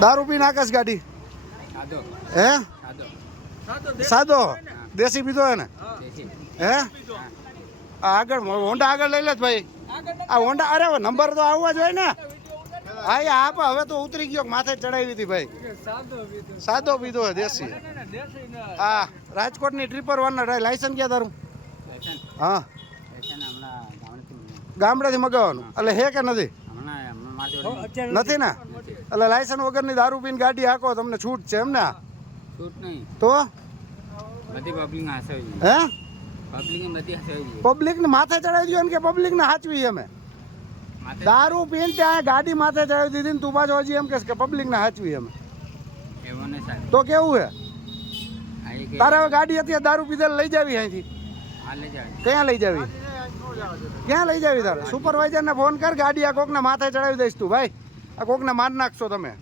દારૂ પીને આકાશ ગાડી હે સાદો દેશી પીધો હે ને હે આગળ હોન્ડા આગળ લઈ લે ભાઈ આ હોન્ડા અરે નંબર તો આવવા જોઈએ ને હા એ આપ હવે તો ઉતરી ગયો માથે ચડાવી હતી ભાઈ સાદો પીધો હે દેશી હા રાજકોટની ટ્રિપર વાળના લાયસન્સ ક્યાં તારું હા ગામડેથી મગાવવાનું એટલે હે કે નથી નથી ને એટલે લાયસન્સ વગરની દારૂ પીને ગાડી હાકો તમને છૂટ છે એમ ને તો હે પબ્લિક ને માથે ચડાવી દો ને કે પબ્લિક ને હાચવી અમે દારૂ પીને ત્યાં ગાડી માથે ચડાવી દીધી ને તું પાછો હજી એમ કે પબ્લિક ને હાચવી અમે તો કેવું હે તારે હવે ગાડી અત્યારે દારૂ પીધેલ લઈ જાવી અહીંથી ક્યાં લઈ જાવી ક્યાં લઈ જાવી તારે સુપરવાઇઝર ને ફોન કર ગાડી આ કોક ને માથે ચડાવી દઈશ તું ભાઈ આ કોક ને માર નાખશો તમે